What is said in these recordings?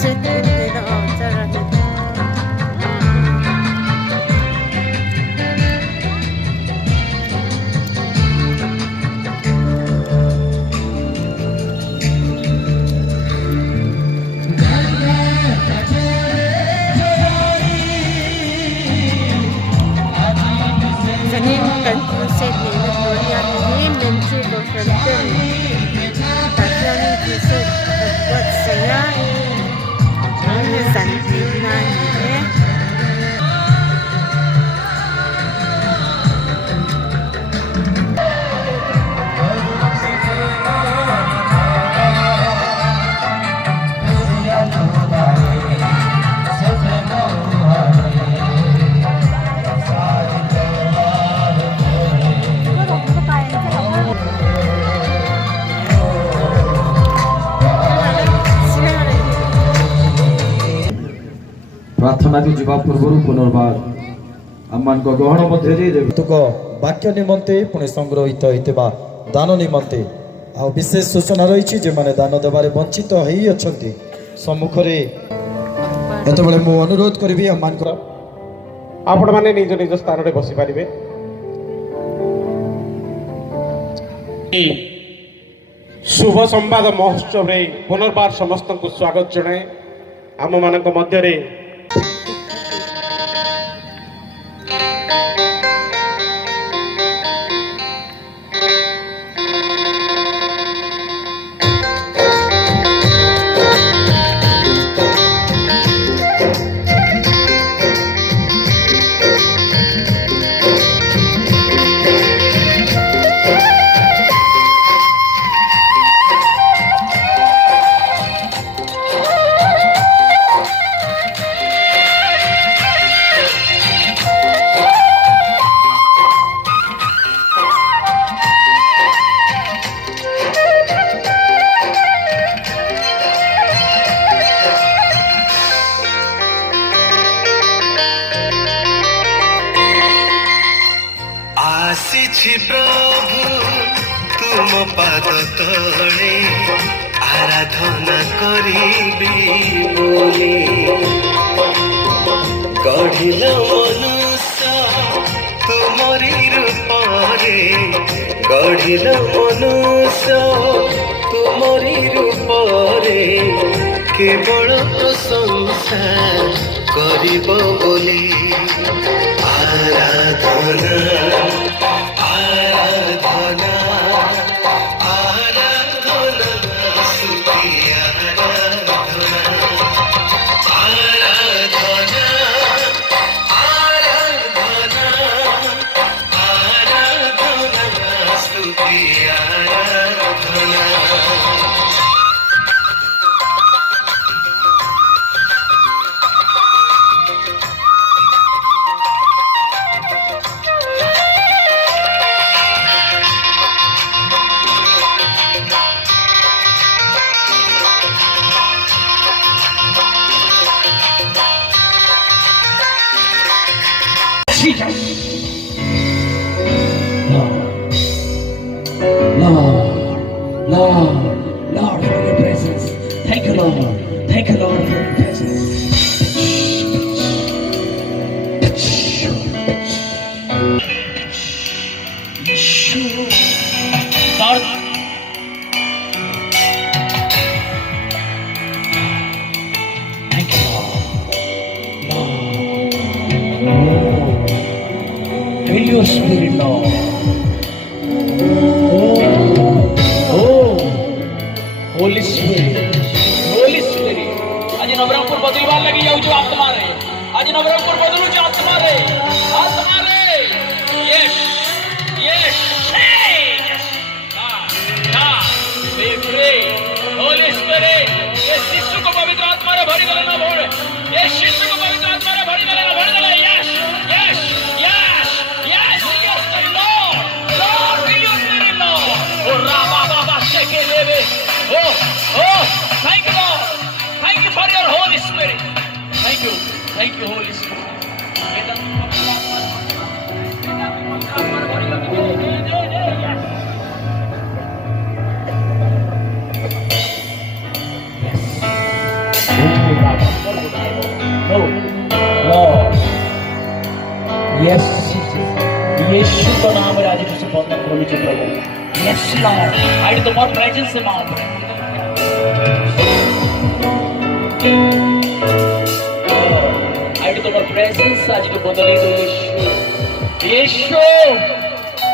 Crussade ni Pathian ni menteri Pathian Crussade buatsaih hnihna ni प्रार्थना की जीवा पूर्व पुनर्बार आम्मान गहन मध्य तुक वाक्य निमंते पुणे संग्रहित होता दान निमंते आ विशेष सूचना रही जे माने दान देवारे वंचित होई अछंती सम्मुखरे एतबेले मु अनुरोध करबी आम्मान को आपण माने निज निज स्थान रे बसी पारिबे। शुभ संवाद महोत्सव रे पुनर्बार समस्त को स्वागत जणाए। आम मानक मध्य रे प्रभु तुम पाद तले आराधना करिबी बोली गढ़िल मनुष्य तुमरी रूपरे गढ़िल मनुष्य तुमरी रूपरे केवल प्रशंसा करिब बोली आराधना Lord, for your presence. Thank you, Lord. Thank you, Lord, for your presence. Lord, thank you, Lord. Fill your spirit, Lord. Holy Spirit, Holy Spirit. आज नवरंगपुर बदलवार लगी जाऊ जो आत्मा रे। आज नवरंगपुर बदलू जो आत्मा रे। आत्मा रे। Yes, yes, yes. We pray, Holy Spirit. ये शिशु को पवित्र आत्मा रे भरी गले ना भोरे। ये शिशु को पवित्र आत्मा रे भरी गले ना भरी गले। Yes, yes, yes, yes, yes, the Lord, Lord, will you spirit, Lord? Oh, Rama, Baba, shake it, baby. Oh, thank you, Lord. Thank you for your Holy Spirit. Thank you, Holy Spirit. Yes. No, Lord. Yes, यीशु का नाम है आज तुझसे बंधन खोली जो प्रभु. Yes, Lord. I do more presence in my life. I do more presence आज तो बदली दो यीशु. यीशु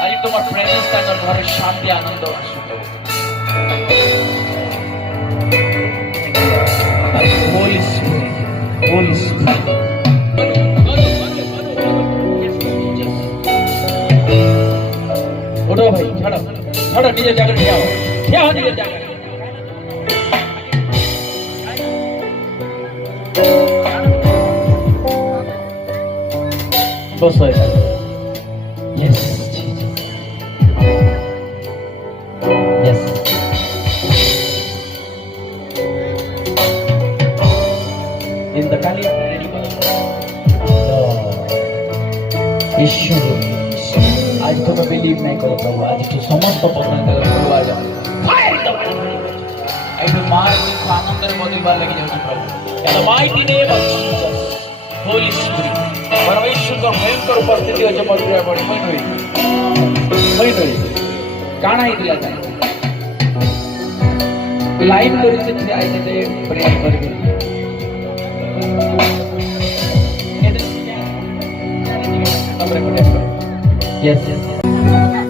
आज तो more presence का अंदर घर शांति आनंद आशु. Holy Spirit, Holy Spirit. उठो भाई, छड़ो नीचे जाकर क्या हो नीचे जाकर. बस हो गया. Yes, yes. In the Kali, ईश्वर आज तो मैं बिलीव नहीं करो प्रभु. आज तो समस्त पकड़ने का प्रभु आ जाओ. फायर द आई विल मार इन आनंद रे बदल बार लगी जाओ प्रभु. In the mighty name of Jesus. Holy spirit परमेश्वर का भयंकर उपस्थिति हो जब प्रिय बड़ी मैं नहीं काना ही दिला था लाइव करू से आई थे प्रेयर करबे. Yes.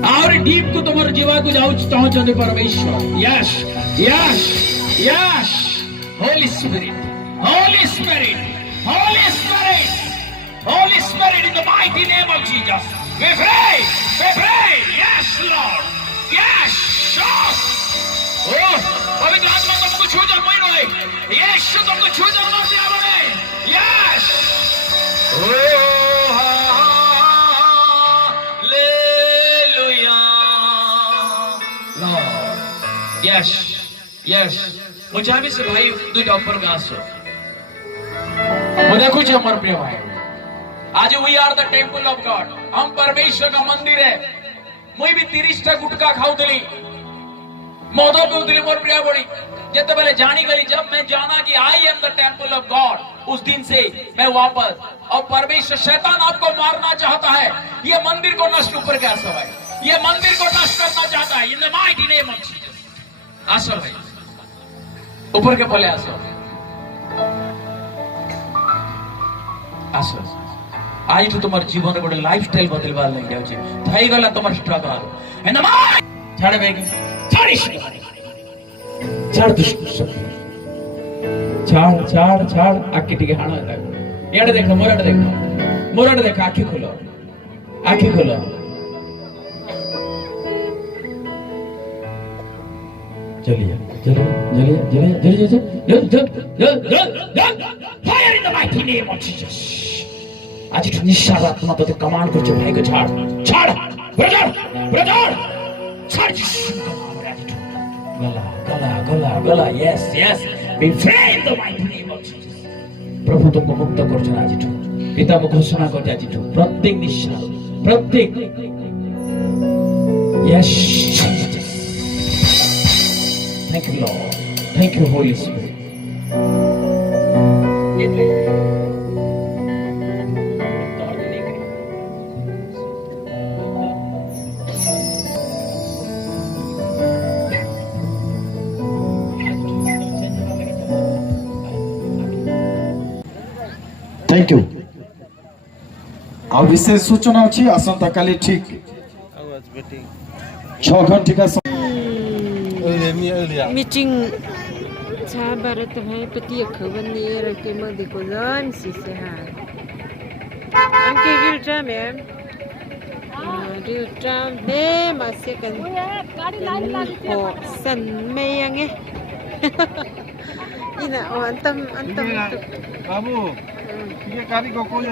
और डीप को तुम्हारे जीवा को जाओ चाहते परमेश्वर. Yes, yes, yes. Holy Spirit, Holy Spirit, Holy Spirit, Holy Spirit in the mighty name of Jesus. We pray, we pray. Yes, Lord. Yes, oh, पवित्र आत्मा तुमको छू जा मैं रोए. यीशु तुमको छू जा मत आवरे. Yes. Oh. Yes, yes. मुझे भी से भाई दो डॉक्टर में आसो. मुझे कुछ हमारे प्रिय भाई. आज we are the temple of God. हम परमेश्वर का मंदिर है. मुझे भी 30 टा गुटका खाऊ दिली. मौदा पे उतरी मोर प्रिय बड़ी. जब पहले जानी गली जब मैं जाना कि I am the temple of God. उस दिन से मैं वापस और परमेश्वर शैतान आपको मारना चाहता है. ये मंदिर को नष्ट ऊपर कैसा है? ये मंदिर को नष्ट करना चाहता है. In the mighty name of Jesus. आसो भाई ऊपर के पहले आसो. आसो आज तो तुम्हारे जीवन में गोटे लाइफस्टाइल बदलबार लग जाउची. थई गला तुम्हार स्ट्रगल एंड माय छाड़ बेगी छाड़ दुष्ट छाड़ आखि टिके हाणो था. याडे देखो मोरड देखो आखि खोलो. चलिए fire in the mighty name of Jesus. आज तो निशान आत्मा तो कमांड करछे भाई को छाड़ ब्रदर छाड़ यीशु का नाम रे. आज तो गला yes be free in the mighty name of Jesus. प्रभु तुमको मुक्त करछे आज तो. पिता को घोषणा करते आज तो प्रत्येक निशान प्रत्येक yes. Thank you, Lord. Thank you, Holy Spirit. Thank you. आ विशेष सूचना अच्छी आसंता काली ठीक 6 घंटा मीटिंग छा भारत है पति खबर नहीं रखे मध्य को जान से हाँ अंके गिल्टा में गिल्टा में मासे कन हो सन में यंगे इना अंतम बाबू ये कारी को कोई